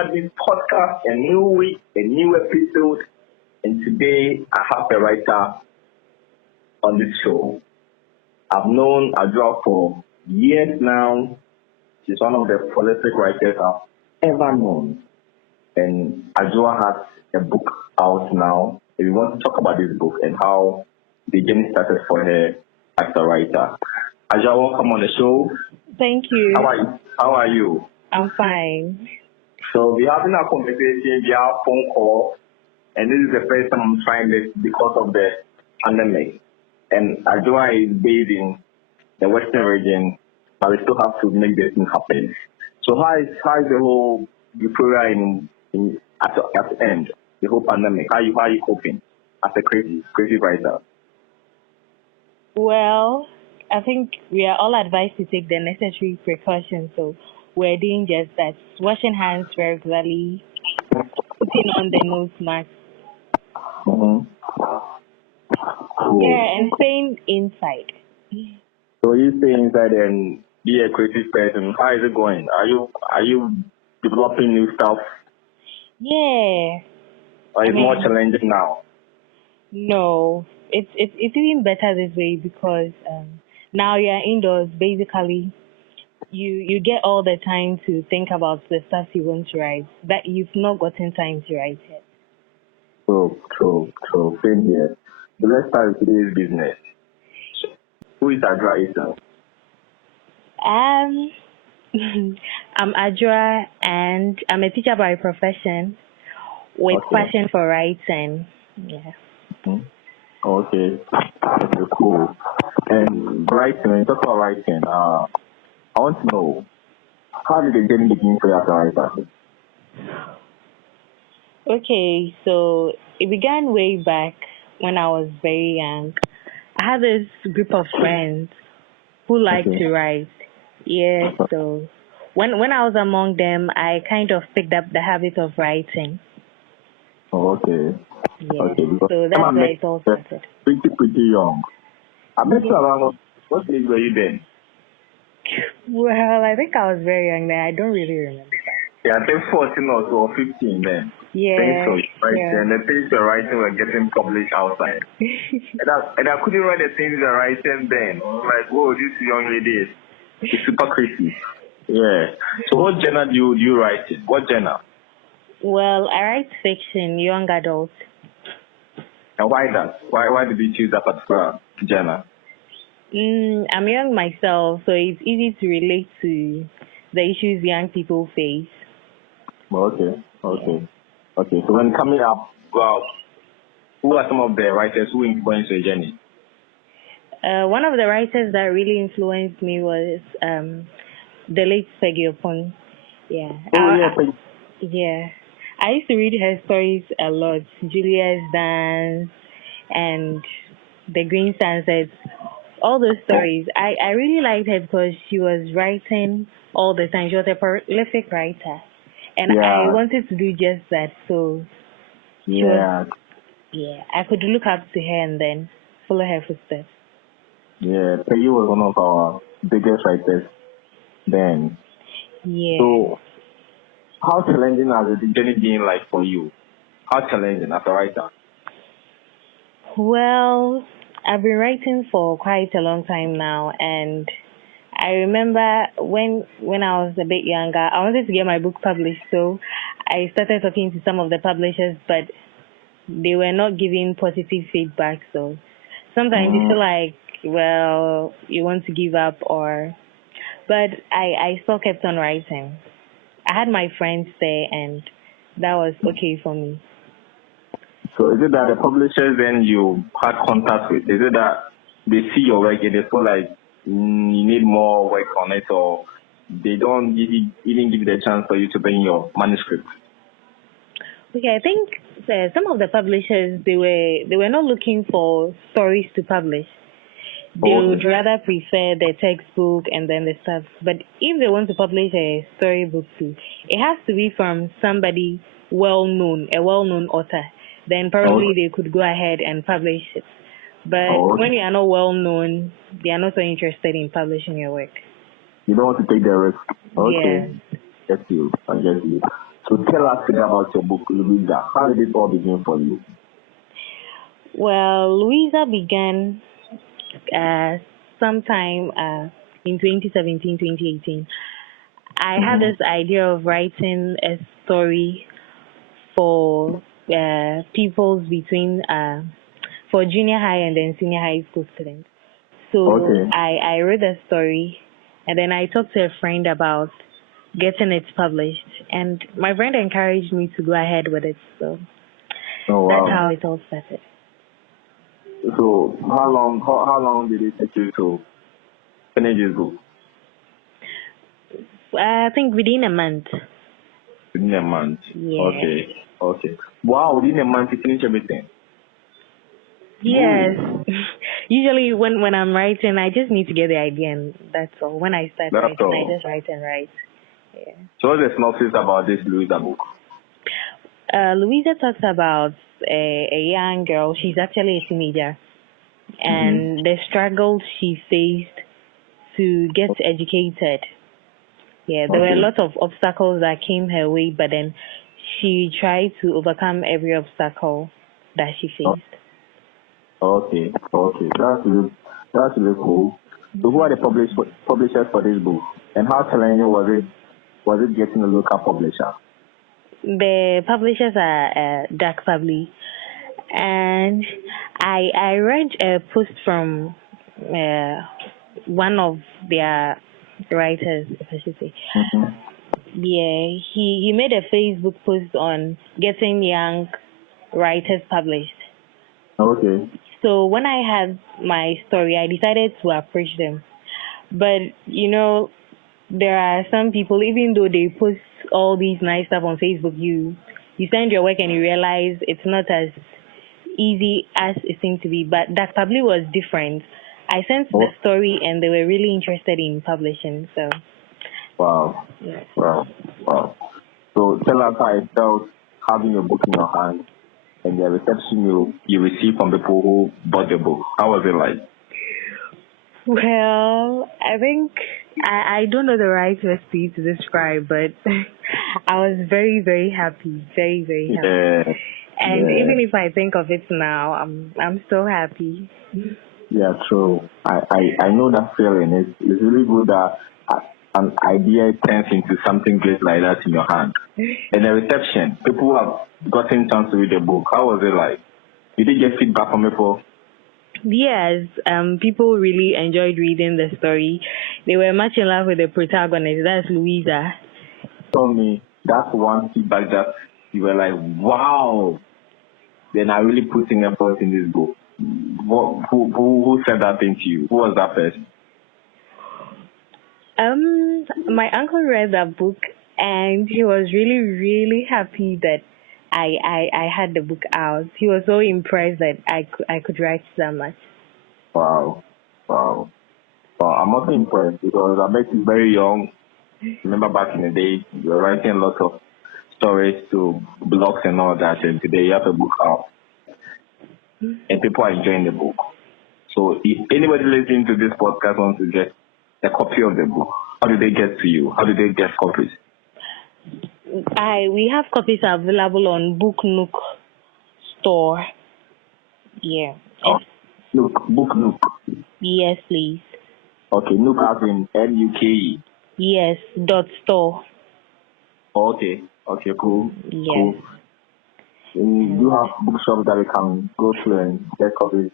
at this podcast, a new week, a new episode, and today I have a writer on this show. I've known Adjoa for years now. She's one of the prolific writers I've ever known. And Adjoa has a book out now. And we want to talk about this book and how the journey started for her as a writer. Adjoa, welcome on the show. Thank you. How are you? I'm fine. So we're having a conversation via phone call, and this is the first time I'm trying this because of the pandemic. And Adjoa is based in the Western region, but we still have to make this thing happen. So how is the whole euphoria at the end, the whole pandemic? How are you coping as a crazy writer? Well, I think we are all advised to take the necessary precautions, so we're doing just that. Washing hands regularly, putting on the nose mask. Mm-hmm. Cool. Yeah, and staying inside. So you stay inside and be a creative person. How is it going? Are you developing new stuff? Yeah. Or is it more challenging now? No, it's even better this way because now you're indoors. Basically, you get all the time to think about the stuff you want to write that you've not gotten time to write yet. True. Same here. So let's start with today's business. Who is Adjoa Essel? I'm Adjoa, and I'm a teacher by profession with passion for writing. Yeah. Mm-hmm. Okay, cool. And writing, when you talk about writing, I want to know, how did the journey begin for you as a writer? Okay, so it began way back when I was very young. I had this group of friends who liked to write. Yeah, so when I was among them, I kind of picked up the habit of writing. Oh, okay. Yeah. Okay. So that's where it all started. Pretty young. I met you around, what age were you then? Well, I think I was very young then. I don't really remember. Yeah, I think 14 or so, or 15 then. Yeah. I think so, right? Yeah. And the things you're writing were getting published outside. and I couldn't write the things you're writing then. I was like, whoa, this young lady is super crazy. Yeah. So what genre do you write in? What genre? Well, I write fiction, young adult. And why that? Why did you choose that particular genre? I'm young myself, so it's easy to relate to the issues young people face. Okay. So when coming up, well, who are some of the writers who influenced your journey? One of the writers that really influenced me was the late Peggy Opon. Yeah. Yeah. I used to read her stories a lot. Julia's Dance and The Green Sunsets. All those stories. I really liked her because she was writing all the time. She was a prolific writer. And I wanted to do just that. So I could look up to her and then follow her footsteps. Yeah, Peggy was one of our biggest writers then. Yeah. So how challenging has the journey been like for you? How challenging as a writer? Well, I've been writing for quite a long time now, and I remember when I was a bit younger, I wanted to get my book published, so I started talking to some of the publishers, but they were not giving positive feedback, so sometimes you feel like, well, you want to give up, but I still kept on writing. I had my friends there, and that was okay for me. So is it that the publishers then you had contact with, is it that they see your work and they feel like you need more work on it, or they don't even give you the chance for you to bring your manuscript? Okay, I think some of the publishers, they were not looking for stories to publish. They would rather prefer the textbook and then the stuff. But if they want to publish a storybook too, it has to be from somebody a well-known author. Then probably they could go ahead and publish it. But when you are not well-known, they are not so interested in publishing your work. You don't want to take the risk. Okay. Yeah. I get you. So tell us about your book, Louisa. How did it all begin for you? Well, Louisa began sometime in 2017, 2018. I had this idea of writing a story for pupils between for junior high and then senior high school students. So I wrote a story, and then I talked to a friend about getting it published, and my friend encouraged me to go ahead with it. So that's how it all started. So how long did it take you to finish this book? I think within a month. Within a month. Yeah. Okay. Wow, within a month you finish everything. Yes. Usually when I'm writing, I just need to get the idea, and that's all. When I start writing, I just write and write. Yeah. So what's the synopsis about this Louisa book? Louisa talks about a young girl. She's actually a teenager, and the struggles she faced to get educated. Yeah, there were a lot of obstacles that came her way, but then she tried to overcome every obstacle that she faced. Okay. That's really cool. So who are the publishers for this book? And how challenging was it getting a local publisher? The publishers are Dark Publi, and I read a post from one of their writers, if I should say. Yeah, he made a Facebook post on getting young writers published. Okay. So when I had my story, I decided to approach them. But, there are some people, even though they post all these nice stuff on Facebook, you send your work and you realize it's not as easy as it seemed to be. But that probably was different. I sent the story and they were really interested in publishing. So. Wow. Yes. Wow. So tell us how it felt having your book in your hand and the reception you received from people who bought the book. How was it like? Well, I think I don't know the right words to describe, but I was very, very happy, very, very happy. And even if I think of it now, I'm still happy. Yeah, true. I know that feeling. It's really good that an idea turns into something great like that in your hand. And the reception, people who have gotten a chance to read the book, how was it like? Did you get feedback from people? Yes, people really enjoyed reading the story. They were much in love with the protagonist. That's Louisa. Told me that's one feedback that you were like, wow. Then I really put in effort in this book. Who said that thing to you? Who was that person? My uncle read that book and he was really, really happy that I had the book out. He was so impressed that I could write so much. Wow. I'm also impressed because I met you very young. Remember back in the day, you were writing lots of stories to blogs and all that, and today you have a book out. And people are enjoying the book. So if anybody listening to this podcast wants to get a copy of the book, how do they get to you? How do they get copies? We have copies available on Book Nook store. Yeah. Book Nook. Yes, please. Okay, Nook as in NUKE. Yes, .store. Okay, cool. Yes. Cool. You have bookshops that we can go to and get copies?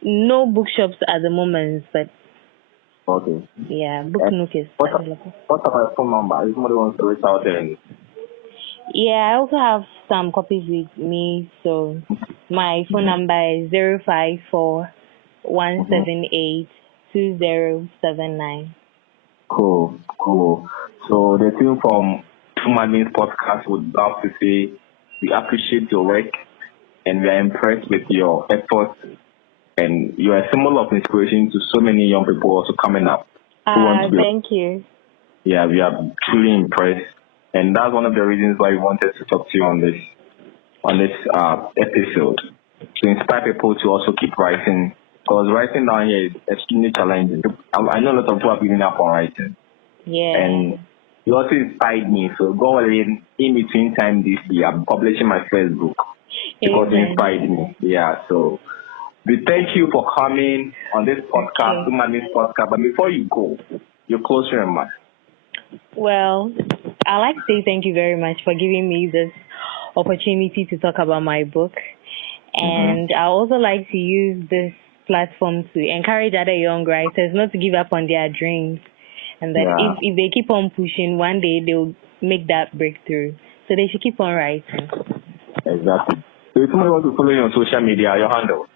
No bookshops at the moment, but okay. Yeah, Book Nook is available. What about your phone number? If somebody wants to reach out then. Yeah, I also have some copies with me, so my phone number is 054-178-2079. Cool. So the team from Two Magazines Podcast would love to say we appreciate your work and we are impressed with your efforts, and you are a symbol of inspiration to so many young people also coming up. Thank you. Yeah, we are truly impressed, and that's one of the reasons why we wanted to talk to you on this episode, to inspire people to also keep writing, because writing down here is extremely challenging. I know a lot of people are giving up on writing. Yeah. And You also inspired me. So go in between time this year, I'm publishing my first book because you inspired me. Yeah. So we thank you for coming on this podcast, Humanist Podcast. But before you go, your closing remarks. Well, I'd like to say thank you very much for giving me this opportunity to talk about my book. And I also like to use this platform to encourage other young writers not to give up on their dreams. And that if they keep on pushing, one day they'll make that breakthrough. So they should keep on writing. Exactly. So if somebody wants to follow you on social media, your handle?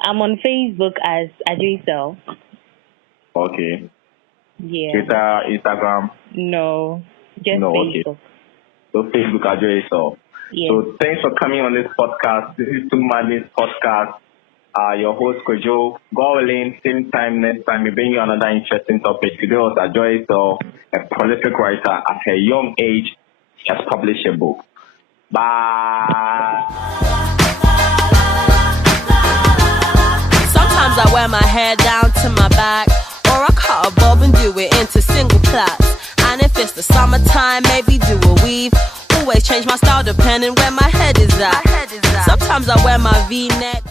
I'm on Facebook as Adjoa Essel. Okay. Yeah. Twitter, Instagram? No, just Facebook. Okay. So Facebook, Adjoa Essel. Yes. So thanks for coming on this podcast. This is Humanist Podcast. Your host, Kojo. Go willing, same time next time. We bring you another interesting topic. Today was Adjoa Essel, a prolific writer. At her young age, she has published a book. Bye. Sometimes I wear my hair down to my back, or I cut a bob and do it into single plaits. And if it's the summertime, maybe do a weave. Always change my style depending where my head is at. Sometimes I wear my V-neck.